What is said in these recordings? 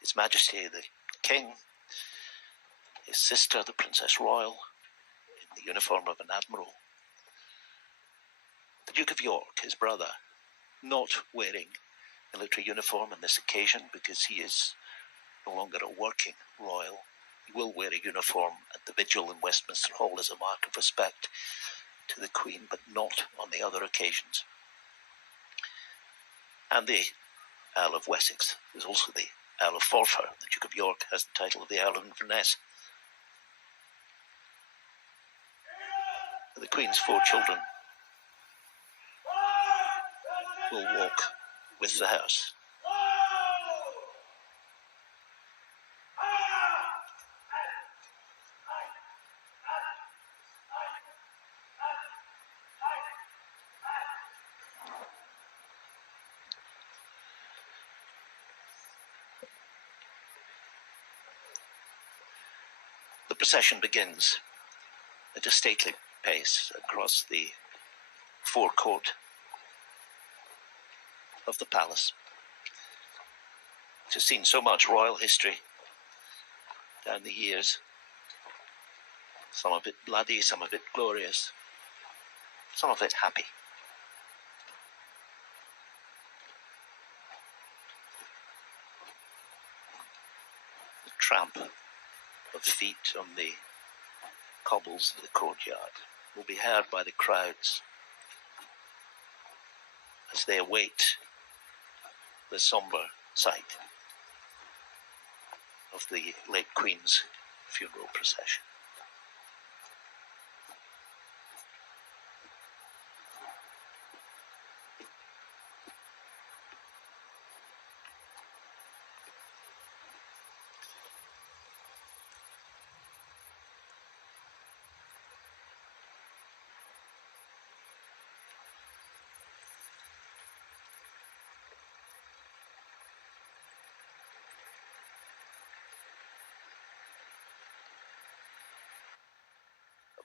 His Majesty the King, his sister the Princess Royal, in the uniform of an admiral, the Duke of York, his brother, not wearing military uniform on this occasion because he is no longer a working royal. He will wear a uniform at the vigil in Westminster Hall as a mark of respect to the Queen, but not on the other occasions. And the Earl of Wessex is also the Earl of Forfar. The Duke of York has the title of the Earl of Inverness. The Queen's 4 children will walk with the hearse. The procession begins at a stately pace across the forecourt of the palace. It has seen so much royal history down the years, some of it bloody, some of it glorious, some of it happy. The tramp of feet on the cobbles of the courtyard will be heard by the crowds as they await the sombre sight of the late Queen's funeral procession.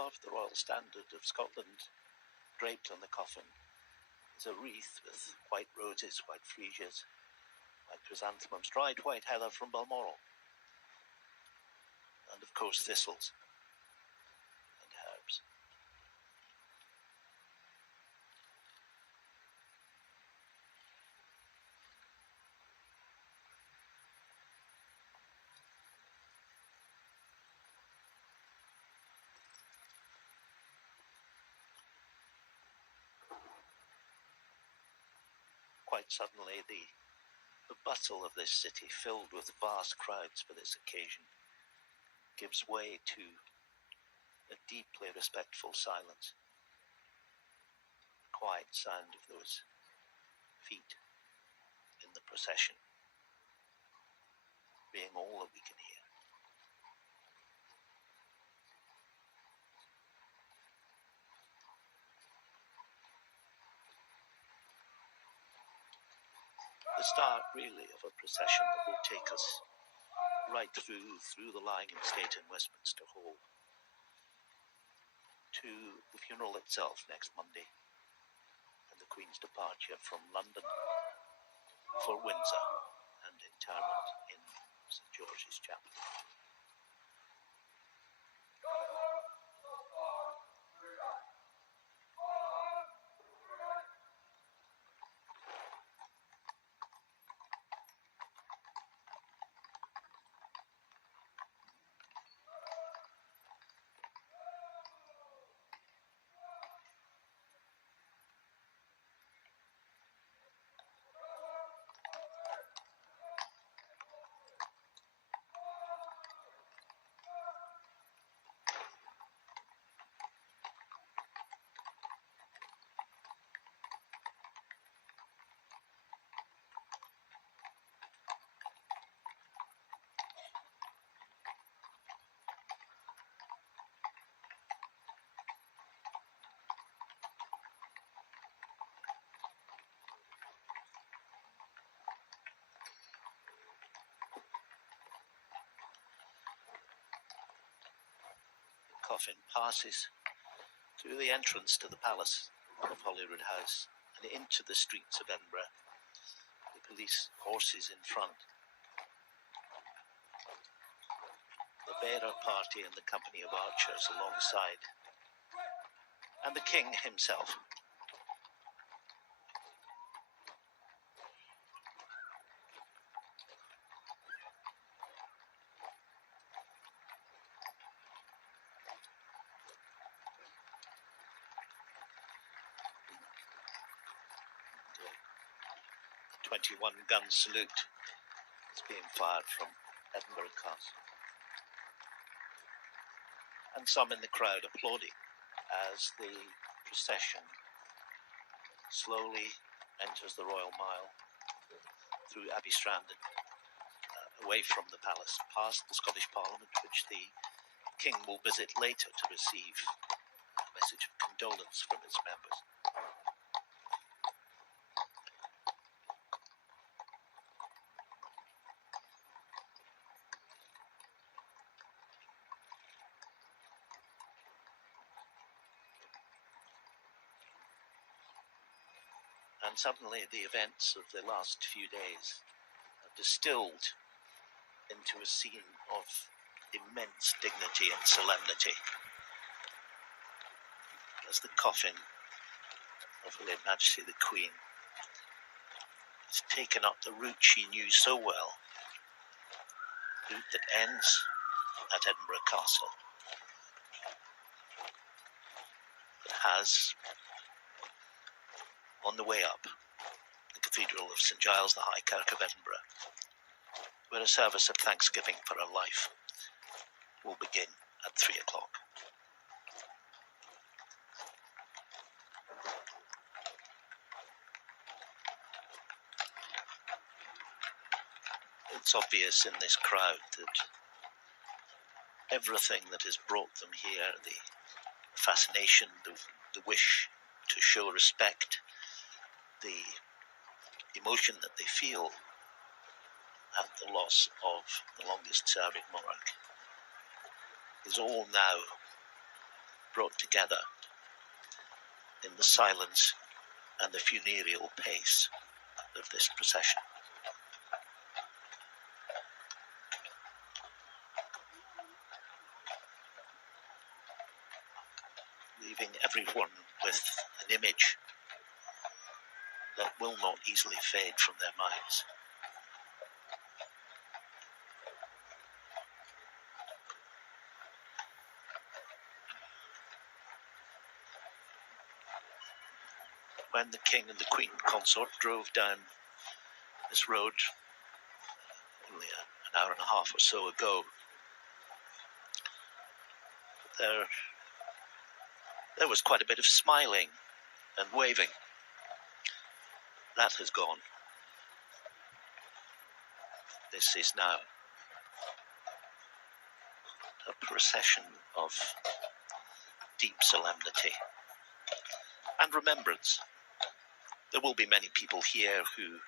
Above the royal standard of Scotland, draped on the coffin, is a wreath with white roses, white freesias, white chrysanthemums, dried white heather from Balmoral, and of course thistles and herbs. Quite suddenly, the bustle of this city, filled with vast crowds for this occasion, gives way to a deeply respectful silence. The quiet sound of those feet in the procession being all that we can hear. The start, really, of a procession that will take us right through the lying in state in Westminster Hall to the funeral itself next Monday and the Queen's departure from London for Windsor and interment in St George's Chapel. Coffin passes through the entrance to the palace of Holyrood House and into the streets of Edinburgh. The police horses in front, bearer party and the company of archers alongside, and the king himself. The 21-gun salute is being fired from Edinburgh Castle. And some in the crowd applauding as the procession slowly enters the Royal Mile through Abbey Strand, away from the palace, past the Scottish Parliament, which the King will visit later to receive a message of condolence from its members. And suddenly the events of the last few days are distilled into a scene of immense dignity and solemnity as the coffin of Her late Majesty the Queen is taken up the route she knew so well, the route that ends at Edinburgh Castle. It has, on the way up, the Cathedral of St Giles, the High Kirk of Edinburgh, where a service of thanksgiving for her life will begin at 3 o'clock. It's obvious in this crowd that everything that has brought them here, the fascination, the wish to show respect, the emotion that they feel at the loss of the longest serving monarch, is all now brought together in the silence and the funereal pace of this procession. Leaving everyone with an image that will not easily fade from their minds. When the King and the Queen consort drove down this road only an hour and a half or so ago, there was quite a bit of smiling and waving. That has gone. This is now a procession of deep solemnity and remembrance. There will be many people here who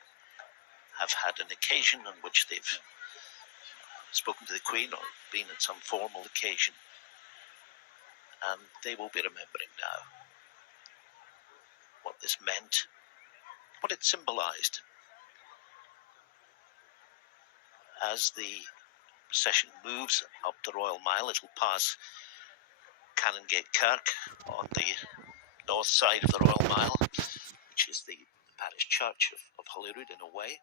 have had an occasion on which they've spoken to the Queen or been at some formal occasion, and they will be remembering now what this meant, what it symbolised. As the procession moves up the Royal Mile, it will pass Canongate Kirk on the north side of the Royal Mile, which is the parish church of Holyrood in a way.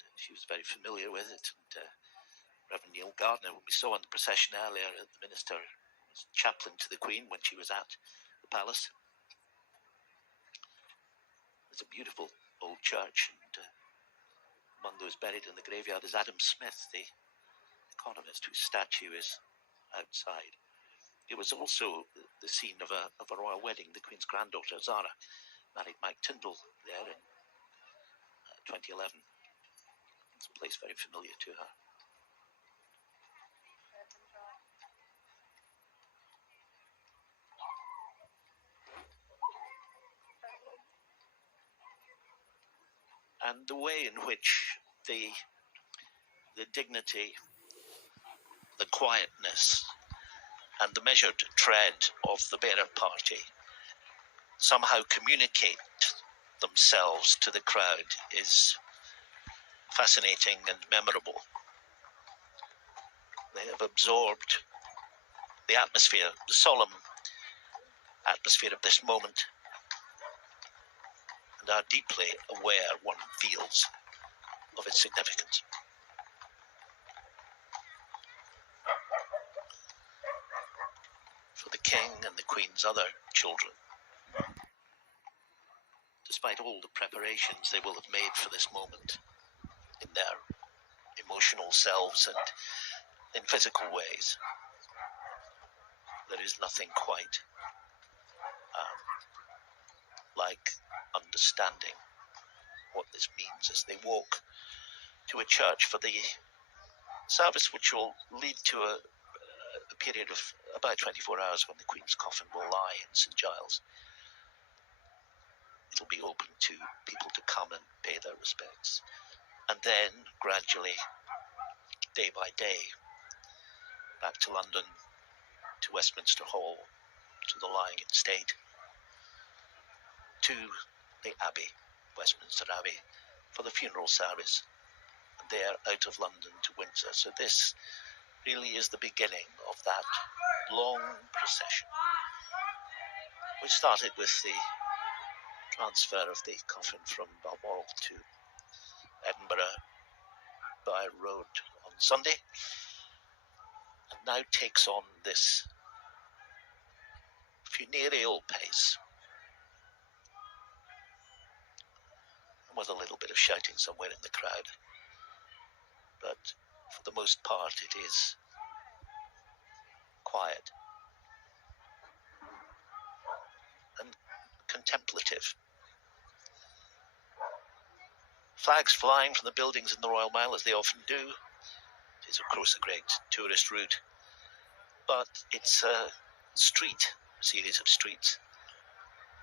And she was very familiar with it. And Reverend Neil Gardner, whom we saw in the procession earlier, the minister, was chaplain to the Queen when she was at the palace. It's a beautiful old church, and among those buried in the graveyard is Adam Smith, the economist whose statue is outside. It was also the scene of a royal wedding. The Queen's granddaughter, Zara, married Mike Tyndall there in 2011. It's a place very familiar to her. And the way in which the dignity, the quietness, and the measured tread of the bearer party somehow communicate themselves to the crowd is fascinating and memorable. They have absorbed the atmosphere, the solemn atmosphere of this moment, and are deeply aware, one feels, of its significance. For the King and the Queen's other children, despite all the preparations they will have made for this moment in their emotional selves and in physical ways, there is nothing quite like understanding what this means as they walk to a church for the service, which will lead to a period of about 24 hours when the Queen's coffin will lie in St Giles. It'll be open to people to come and pay their respects. And then, gradually, day by day, back to London, to Westminster Hall, to the lying in state, to the Abbey, Westminster Abbey, for the funeral service, and there out of London to Windsor. So this really is the beginning of that long procession, which started with the transfer of the coffin from Balmoral to Edinburgh by road on Sunday, and now takes on this funereal pace, with a little bit of shouting somewhere in the crowd, but for the most part it is quiet and contemplative. Flags flying from the buildings in the Royal Mile, as they often do. It is, of course, a great tourist route, but it's a series of streets,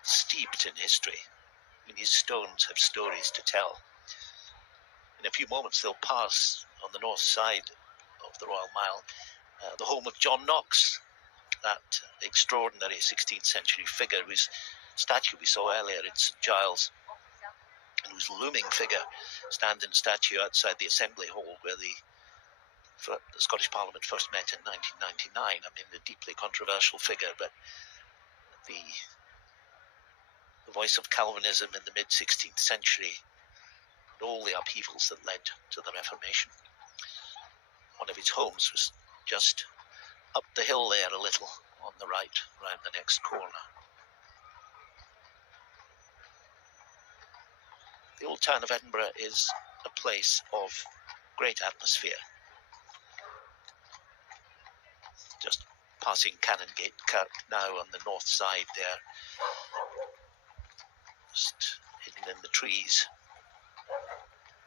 steeped in history. I mean, these stones have stories to tell. In a few moments, they'll pass on the north side of the Royal Mile, the home of John Knox, that extraordinary 16th century figure whose statue we saw earlier in St Giles, and whose looming figure stands in statue outside the Assembly Hall where the Scottish Parliament first met in 1999. I mean, a deeply controversial figure, but the voice of Calvinism in the mid-16th century and all the upheavals that led to the Reformation. One of its homes was just up the hill there a little on the right, round the next corner. The old town of Edinburgh is a place of great atmosphere. Just passing Canongate Kirk now on the north side there, just hidden in the trees.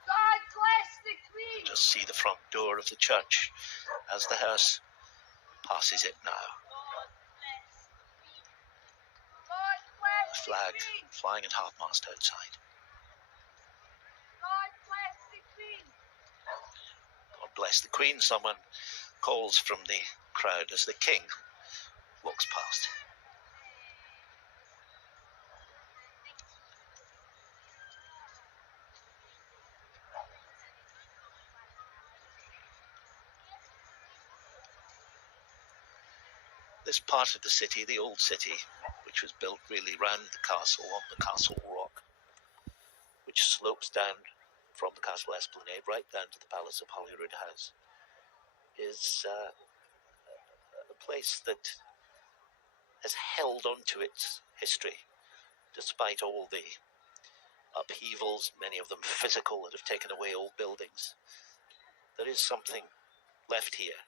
God bless the Queen. Just see the front door of the church as the hearse passes it now. The flag flying at half-mast outside. God bless the Queen. God bless the Queen, someone calls from the crowd as the King walks past. This part of the city, the old city, which was built really round the castle on the castle rock, which slopes down from the castle esplanade right down to the Palace of Holyrood House, is a place that has held on to its history despite all the upheavals, many of them physical, that have taken away old buildings. There is something left here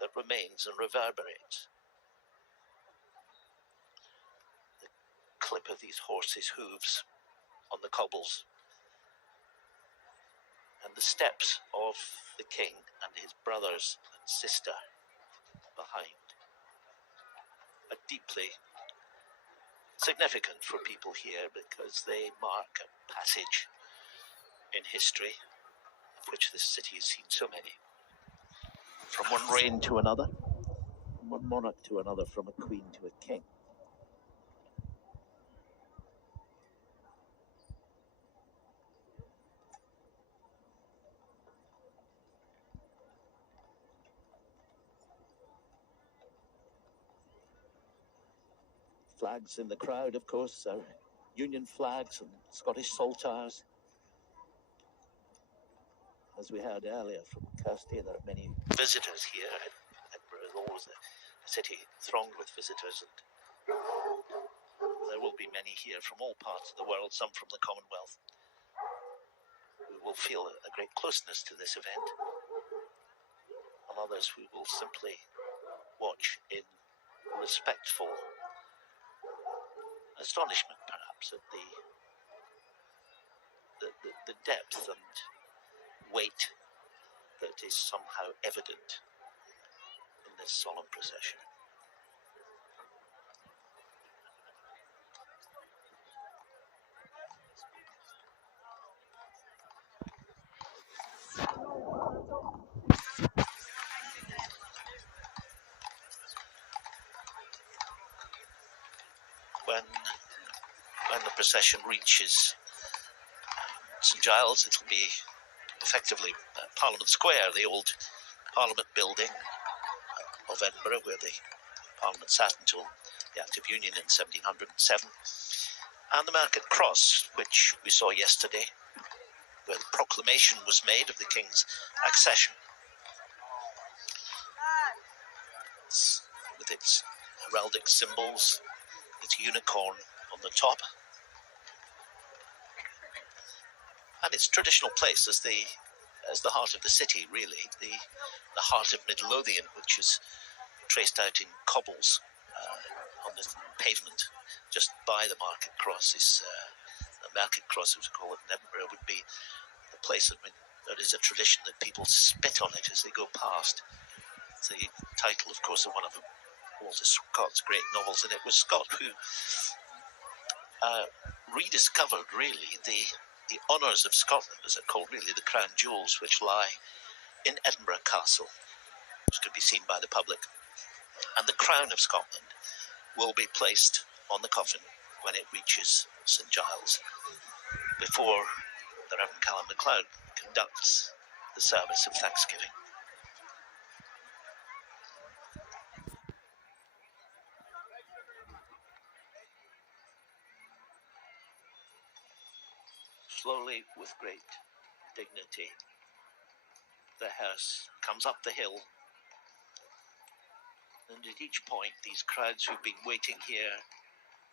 that remains and reverberates. The clip of these horses' hooves on the cobbles, and the steps of the King and his brothers and sister behind, are deeply significant for people here because they mark a passage in history of which this city has seen so many. From one reign to another, from one monarch to another, from a queen to a king. Flags in the crowd, of course, are Union flags and Scottish saltires. As we heard earlier from Kirsty, there are many visitors here. Edinburgh is always a city thronged with visitors, and there will be many here from all parts of the world, some from the Commonwealth, who will feel a great closeness to this event, and others who will simply watch in respectful astonishment, perhaps, at the depth and weight that is somehow evident in this solemn procession. When the procession reaches St Giles, it'll be effectively Parliament Square, the old Parliament building of Edinburgh, where the Parliament sat until the Act of Union in 1707, and the Market Cross, which we saw yesterday, where the proclamation was made of the King's accession, with its heraldic symbols, its unicorn on the top, and its traditional place as the heart of the city, really, the heart of Midlothian, which is traced out in cobbles on the pavement just by the Market Cross. The Market Cross, as we call it in Edinburgh, would be the place that there is a tradition that people spit on it as they go past. It's the title, of course, of one of Walter Scott's great novels, and it was Scott who rediscovered, really, the honours of Scotland, as they're called, really the crown jewels, which lie in Edinburgh Castle, which could be seen by the public. And the crown of Scotland will be placed on the coffin when it reaches St Giles, before the Reverend Callum MacLeod conducts the service of thanksgiving. Slowly, with great dignity, the hearse comes up the hill, and at each point these crowds who've been waiting here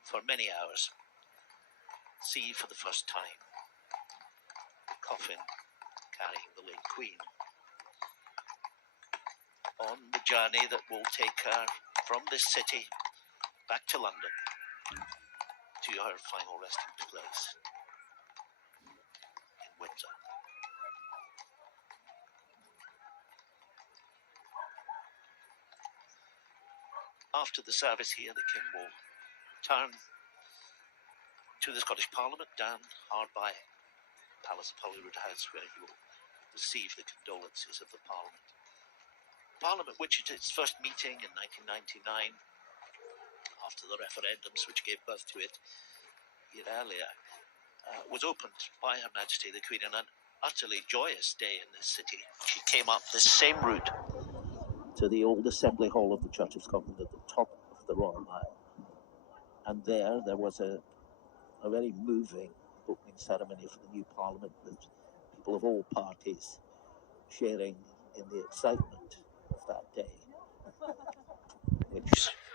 for many hours see for the first time the coffin carrying the late Queen on the journey that will take her from this city back to London to her final resting place in Windsor. After the service here, the King will return to the Scottish Parliament down hard by Palace of Holyrood House, where he will receive the condolences of the Parliament. Parliament, which at its first meeting in 1999, after the referendums which gave birth to it a year earlier, was opened by Her Majesty the Queen on an utterly joyous day in this city. She came up this same route to the old Assembly Hall of the Church of Scotland at the top of the Royal Mile. And there was a very moving opening ceremony for the new Parliament, with people of all parties sharing in the excitement of that day,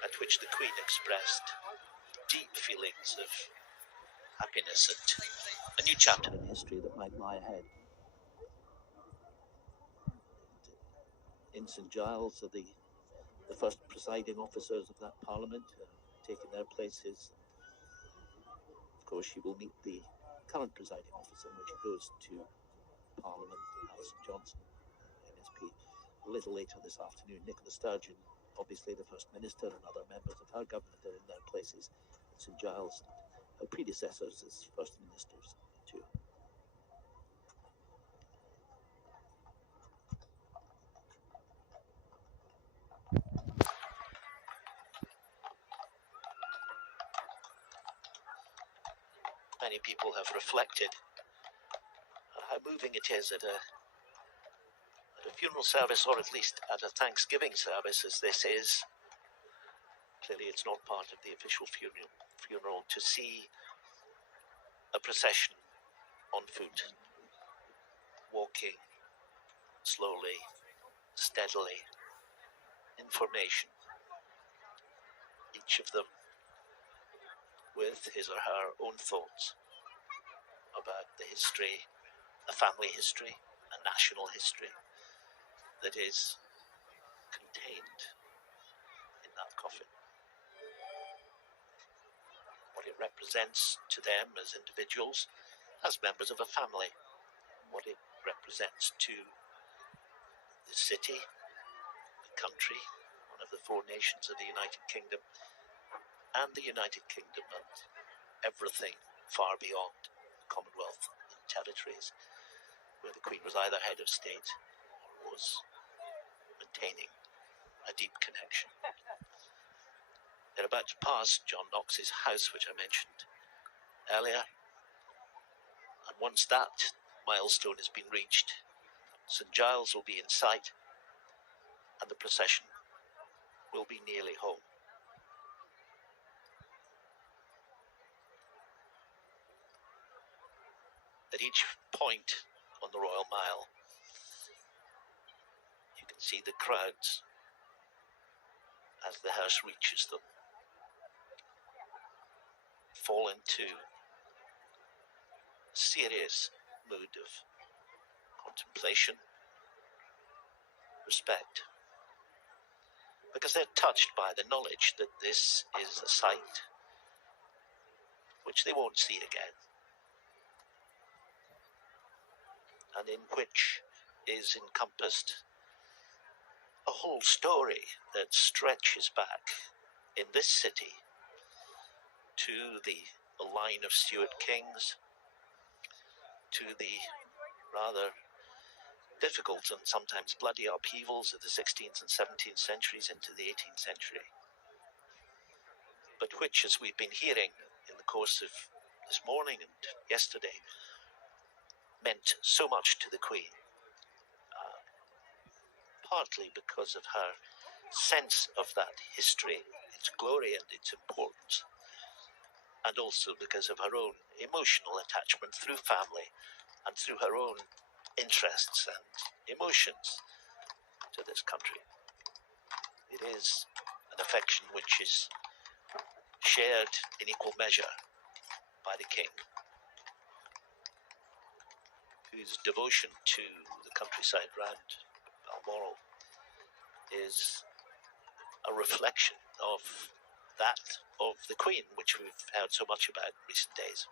at which the Queen expressed deep feelings of happiness at a new chapter in history that might lie ahead. In St Giles are the first presiding officers of that Parliament taking their places. Of course, she will meet the current presiding officer when she goes to Parliament, Alison Johnson, MSP, a little later this afternoon. Nicola Sturgeon, obviously the First Minister, and other members of her government are in their places at St Giles, her predecessors as First Ministers too. Many people have reflected on how moving it is at a funeral service, or at least at a Thanksgiving service as this is, Clearly, it's not part of the official funeral to see a procession on foot, walking slowly, steadily, in formation, each of them with his or her own thoughts about the history, a family history, a national history that is contained in that coffin. What it represents to them as individuals, as members of a family, what it represents to the city, the country, one of the four nations of the United Kingdom, and the United Kingdom and everything far beyond the Commonwealth and territories where the Queen was either head of state or was maintaining a deep connection. They're about to pass John Knox's house, which I mentioned earlier, and once that milestone has been reached, St Giles will be in sight and the procession will be nearly home. At each point on the Royal Mile, you can see the crowds as the hearse reaches them fall into a serious mood of contemplation, respect, because they're touched by the knowledge that this is a sight which they won't see again, and in which is encompassed a whole story that stretches back in this city to the line of Stuart kings, to the rather difficult and sometimes bloody upheavals of the 16th and 17th centuries into the 18th century, but which, as we've been hearing in the course of this morning and yesterday, meant so much to the Queen, partly because of her sense of that history, its glory and its importance, and also because of her own emotional attachment through family and through her own interests and emotions to this country. It is an affection which is shared in equal measure by the King, whose devotion to the countryside round Balmoral is a reflection of that of the Queen, which we've heard so much about in recent days.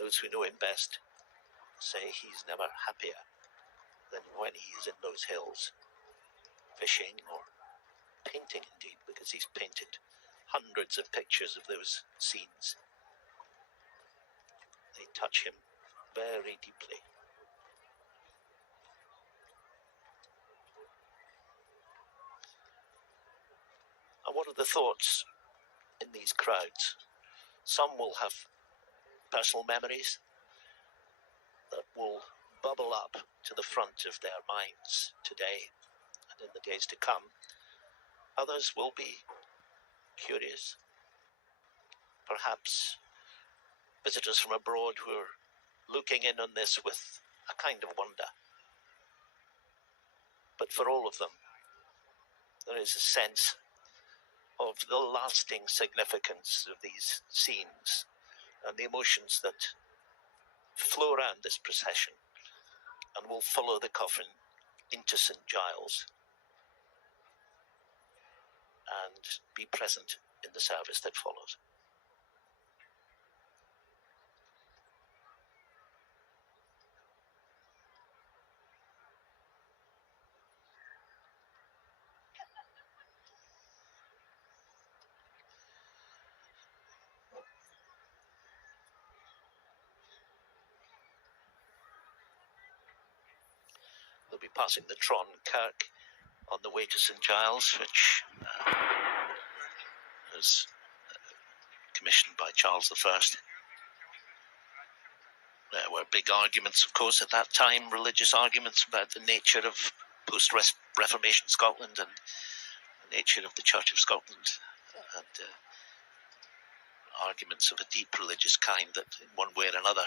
Those who know him best say he's never happier than when he's in those hills, fishing or painting indeed, because he's painted hundreds of pictures of those scenes. They touch him very deeply. And what are the thoughts in these crowds? Some will have personal memories that will bubble up to the front of their minds today and in the days to come. Others will be curious, perhaps visitors from abroad who are looking in on this with a kind of wonder. But for all of them, there is a sense of the lasting significance of these scenes and the emotions that flow around this procession and will follow the coffin into St Giles and be present in the service that follows. They'll be passing the Tron Kirk on the way to St Giles, which was commissioned by Charles I. There were big arguments, of course, at that time, religious arguments about the nature of post-Reformation Scotland and the nature of the Church of Scotland and arguments of a deep religious kind that in one way or another